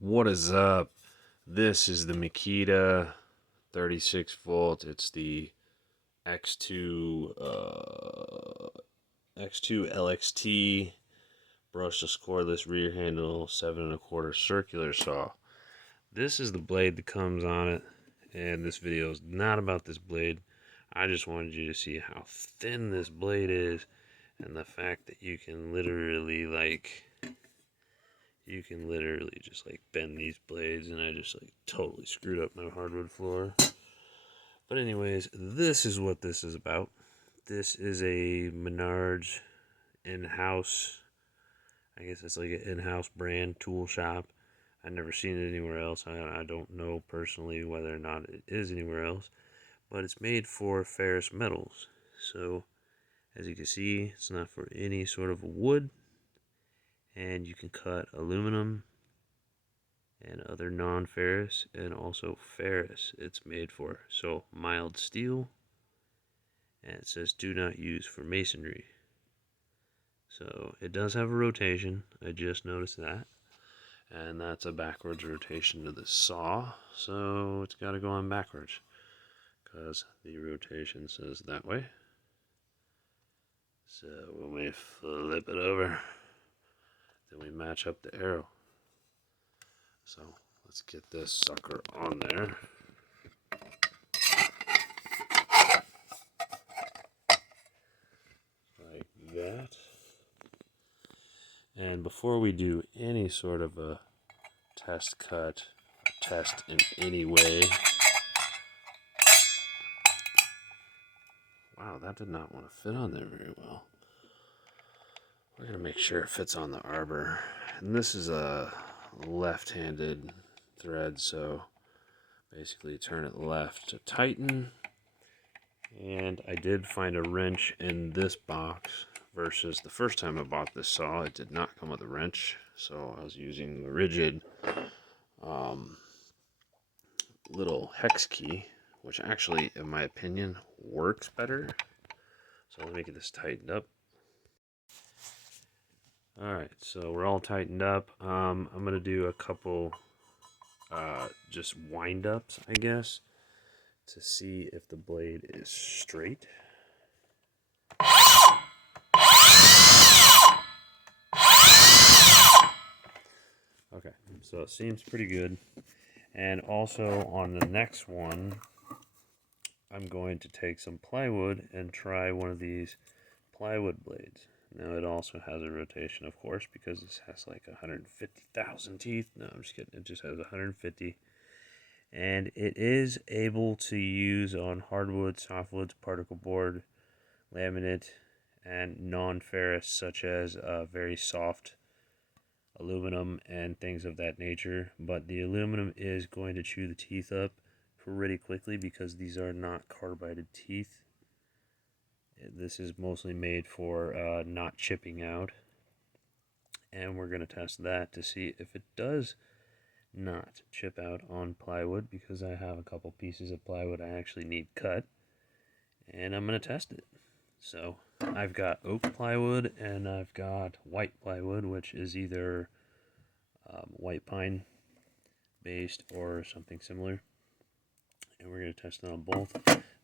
What is up? This is the Makita 36 volt. It's the X2 X2 LXT brushless cordless rear handle 7 1/4 circular saw. This is the blade that comes on it, and this video is not about this blade. I just wanted you to see how thin this blade is, and the fact that you can literally just bend these blades, and I just totally screwed up my hardwood floor. But anyways, this is what this is about. This is a Menard's in-house, I guess it's like an in-house brand tool shop. I've never seen it anywhere else. I don't know personally whether or not it is anywhere else, but it's made for ferrous metals. So as you can see, it's not for any sort of wood, and you can cut aluminum and other non-ferrous and also ferrous it's made for. So mild steel, and it says do not use for masonry. So it does have a rotation, I just noticed that, and that's a backwards rotation to the saw, so it's got to go on backwards because the rotation says that way. So when we flip it over, then we match up the arrow. So let's get this sucker on there. Like that. And before we do any sort of a test cut, test in any way. Wow, that did not want to fit on there very well. We're going to make sure it fits on the arbor. And this is a left-handed thread, so basically turn it left to tighten. And I did find a wrench in this box versus the first time I bought this saw. It did not come with a wrench, so I was using the rigid little hex key, which actually, in my opinion, works better. So let me get this tightened up. Alright, so we're all tightened up. I'm going to do a couple just wind-ups, I guess, to see if the blade is straight. Okay, so it seems pretty good. And also on the next one, I'm going to take some plywood and try one of these plywood blades. Now it also has a rotation, of course, because this has like 150,000 teeth. No, I'm just kidding. It just has 150. And it is able to use on hardwood, softwoods, particle board, laminate, and non-ferrous, such as very soft aluminum and things of that nature. But the aluminum is going to chew the teeth up pretty quickly because these are not carbided teeth. This is mostly made for not chipping out, and we're going to test that to see if it does not chip out on plywood, because I have a couple pieces of plywood I actually need cut, and I'm going to test it. So I've got oak plywood and I've got white plywood, which is either white pine based or something similar, and we're going to test it on both.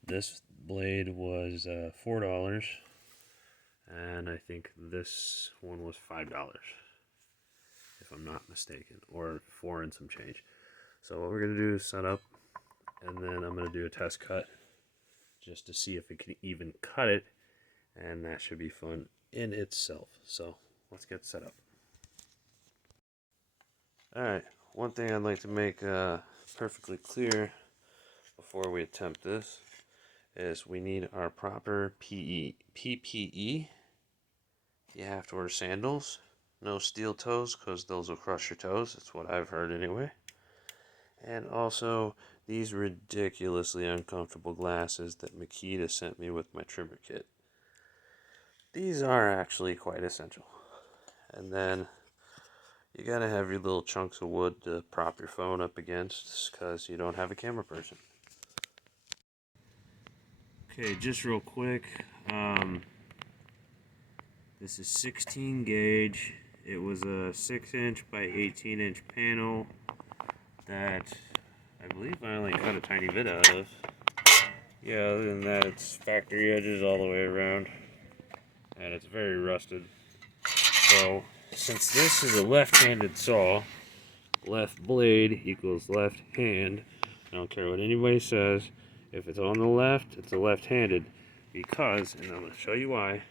This blade was $4, and I think this one was $5, if I'm not mistaken, or 4 and some change. So what we're going to do is set up, and then I'm going to do a test cut just to see if it can even cut it, and that should be fun in itself. So let's get set up. Alright, one thing I'd like to make perfectly clear before we attempt this is we need our proper PPE. You have to wear sandals, no steel toes, because those will crush your toes. That's what I've heard anyway. And also these ridiculously uncomfortable glasses that Makita sent me with my trimmer kit. These are actually quite essential. And then you gotta have your little chunks of wood to prop your phone up against, because you don't have a camera person. Okay, just real quick, this is 16 gauge, It was a 6-inch by 18-inch panel that I believe I only cut a tiny bit out of. Yeah, other than that, it's factory edges all the way around, and it's very rusted. So, since this is a left-handed saw, left blade equals left hand. I don't care what anybody says. If it's on the left, it's a left-handed. Because, and I'm going to show you why,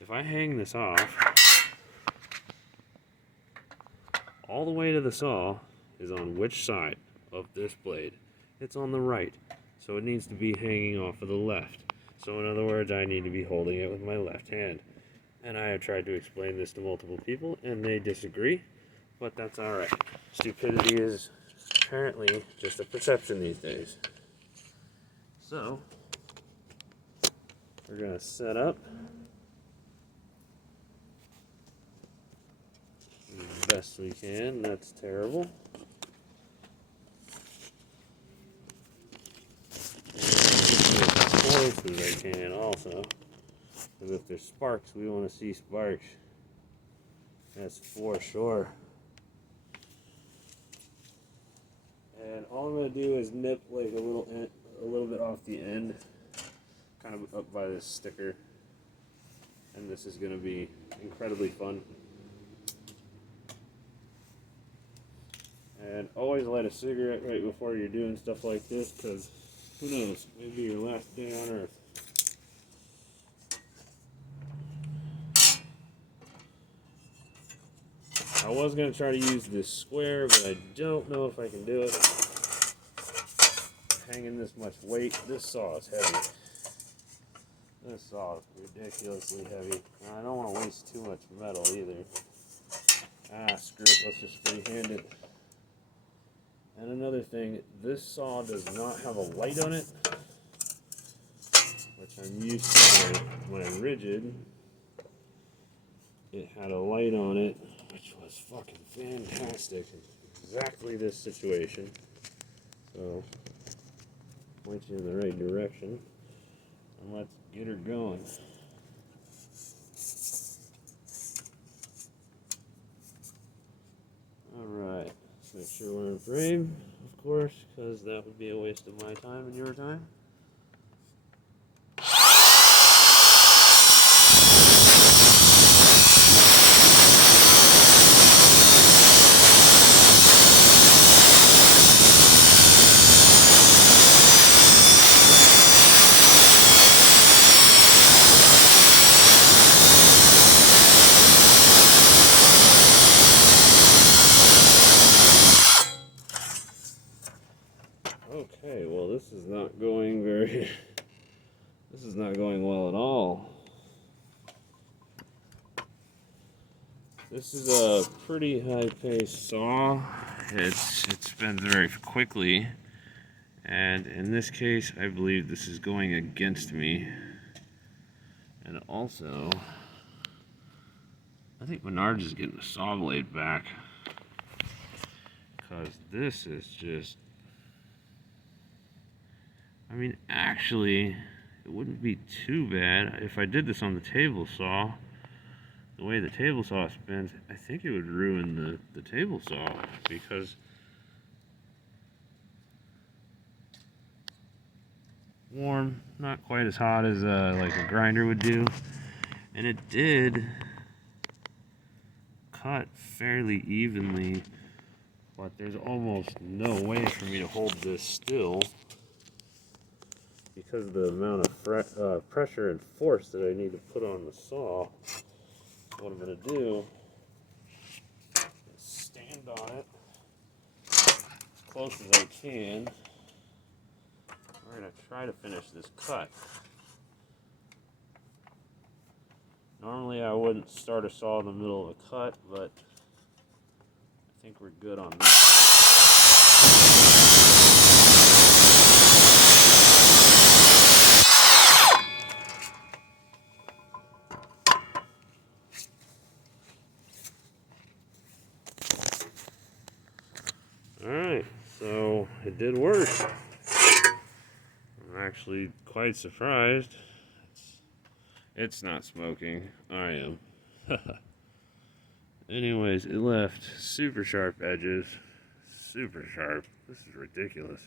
if I hang this off, all the way to the saw is on which side of this blade? It's on the right. So it needs to be hanging off of the left. So in other words, I need to be holding it with my left hand. And I have tried to explain this to multiple people, and they disagree. But that's alright. Stupidity is apparently just a perception these days. So, we're going to set up as best we can. That's terrible. As close as I can also. Because if there's sparks, we want to see sparks. That's for sure. And all I'm going to do is nip like a little bit off the end, kind of up by this sticker. And this is going to be incredibly fun. And always light a cigarette right before you're doing stuff like this, because who knows, maybe your last day on Earth. I was going to try to use this square, but I don't know if I can do it. Hanging this much weight, this saw is heavy. This saw is ridiculously heavy. I don't want to waste too much metal either. Screw it, let's just freehand it. And another thing, this saw does not have a light on it, which I'm used to when I'm rigid. It had a light on it, which was fucking fantastic. Exactly this situation. So, point you in the right direction, and let's get her going. Alright, let's make sure we're in frame, of course, because that would be a waste of my time and your time. Okay, well this is not going this is not going well at all. This is a pretty high-paced saw. It spins very quickly, and in this case I believe this is going against me. And also, I think Menard is getting the saw blade back, because this is just, I mean, actually, it wouldn't be too bad if I did this on the table saw. The way the table saw spins, I think it would ruin the table saw, because warm, not quite as hot as like a grinder would do, and it did cut fairly evenly, but there's almost no way for me to hold this still, because of the amount of pressure and force that I need to put on the saw. What I'm going to do is stand on it as close as I can. We're going to try to finish this cut. Normally I wouldn't start a saw in the middle of a cut, but I think we're good on this. Alright, so it did work. I'm actually quite surprised. It's not smoking. I am. anyways, it left super sharp edges. Super sharp. This is ridiculous.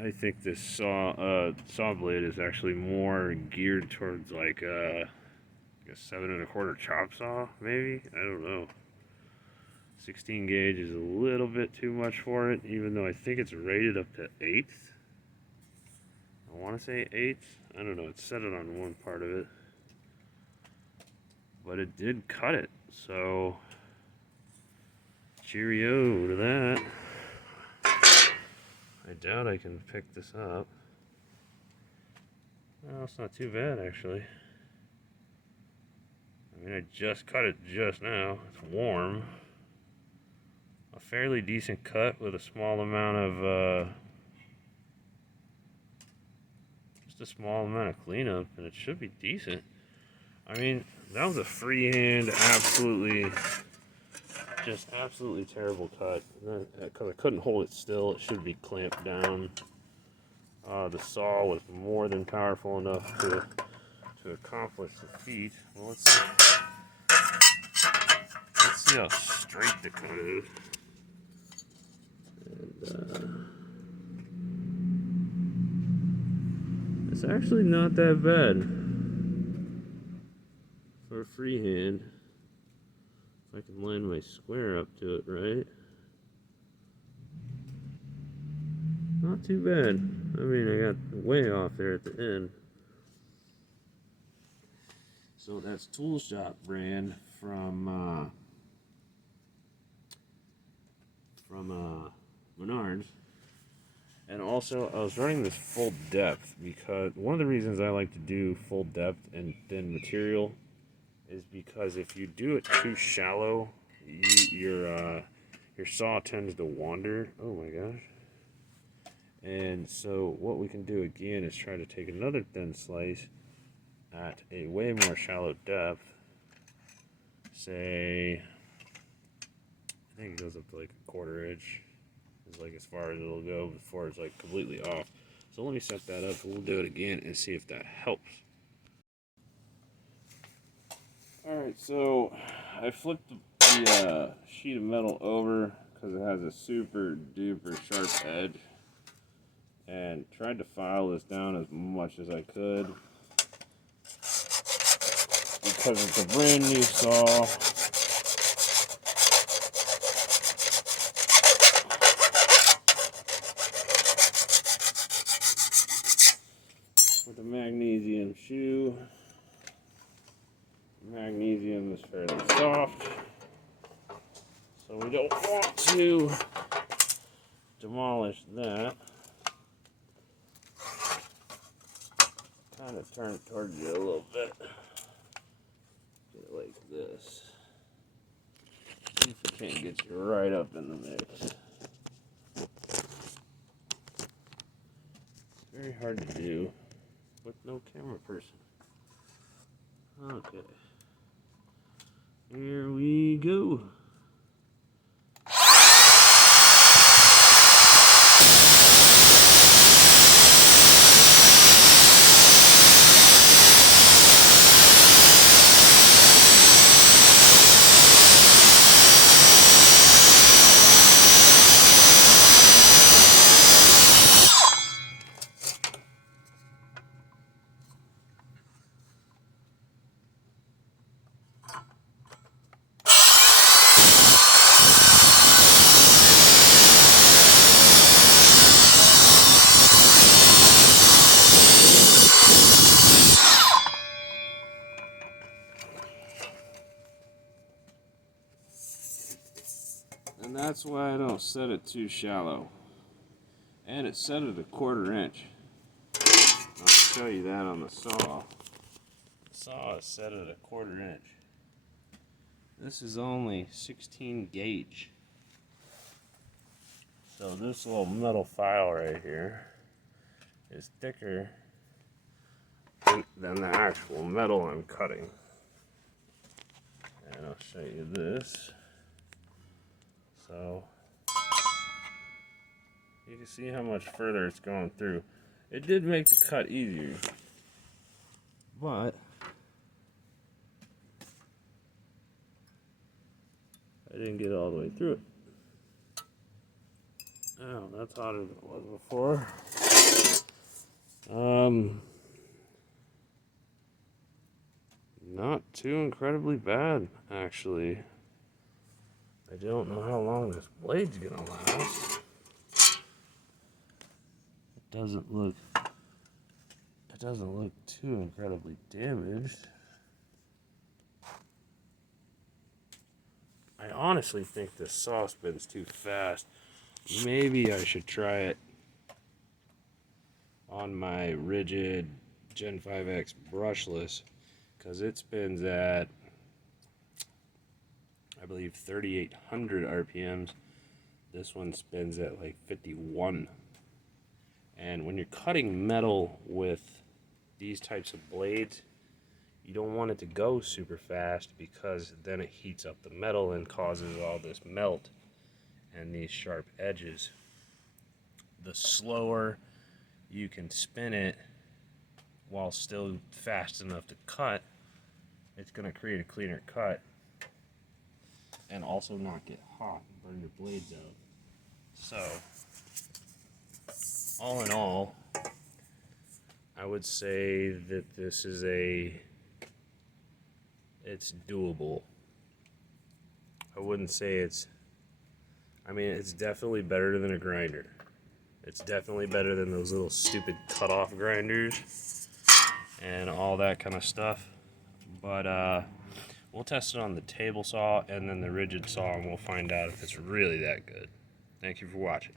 I think this saw blade is actually more geared towards like a 7 1/4 chop saw, maybe. I don't know. 16 gauge is a little bit too much for it, even though I think it's rated up to 8th. I want to say 8th. I don't know. It said it on one part of it, but it did cut it. So cheerio to that. I doubt I can pick this up. Well, it's not too bad, actually. I mean, I just cut it just now. It's warm. A fairly decent cut with a small amount of, just a small amount of cleanup, and it should be decent. I mean, that was a freehand, absolutely terrible cut. Because I couldn't hold it still, it should be clamped down. The saw was more than powerful enough to accomplish the feat. Well, let's see how straight the cut is. And it's actually not that bad for a freehand. If I can line my square up to it right. Not too bad. I mean, I got way off there at the end. So that's Tool Shop brand from Menard. And also, I was running this full depth because one of the reasons I like to do full depth and thin material is because if you do it too shallow, your saw tends to wander. Oh my gosh. And so what we can do again is try to take another thin slice at a way more shallow depth. Say, I think it goes up to like 1/4 inch. It's like as far as it'll go before it's like completely off. So let me set that up and we'll do it again and see if that helps. Alright, so I flipped the sheet of metal over because it has a super duper sharp edge and tried to file this down as much as I could because it's a brand new saw. With a magnesium shoe. Magnesium is fairly soft, so we don't want to demolish that. Kind of turn it towards you a little bit. Get it like this. See if it can't get you right up in the mix. Very hard to do with no camera person. Okay. Here we go. And that's why I don't set it too shallow. And it's set at 1/4 inch. I'll show you that on the saw. The saw is set at 1/4 inch. This is only 16 gauge. So this little metal file right here is thicker than the actual metal I'm cutting. And I'll show you this. So you can see how much further it's going through. It did make the cut easier, but I didn't get all the way through it. Oh, that's hotter than it was before. Not too incredibly bad, actually. I don't know how long this blade's gonna last. It doesn't look too incredibly damaged. I honestly think this saw spins too fast. Maybe I should try it on my rigid Gen 5X brushless, because it spins at, I believe, 3,800 RPMs. This one spins at like 51. And when you're cutting metal with these types of blades, you don't want it to go super fast, because then it heats up the metal and causes all this melt and these sharp edges. The slower you can spin it while still fast enough to cut, it's going to create a cleaner cut and also not get hot and burn your blades out. So, all in all, I would say that this is it's doable. I wouldn't say it's definitely better than a grinder. It's definitely better than those little stupid cut-off grinders and all that kind of stuff. But we'll test it on the table saw and then the rigid saw, and we'll find out if it's really that good. Thank you for watching.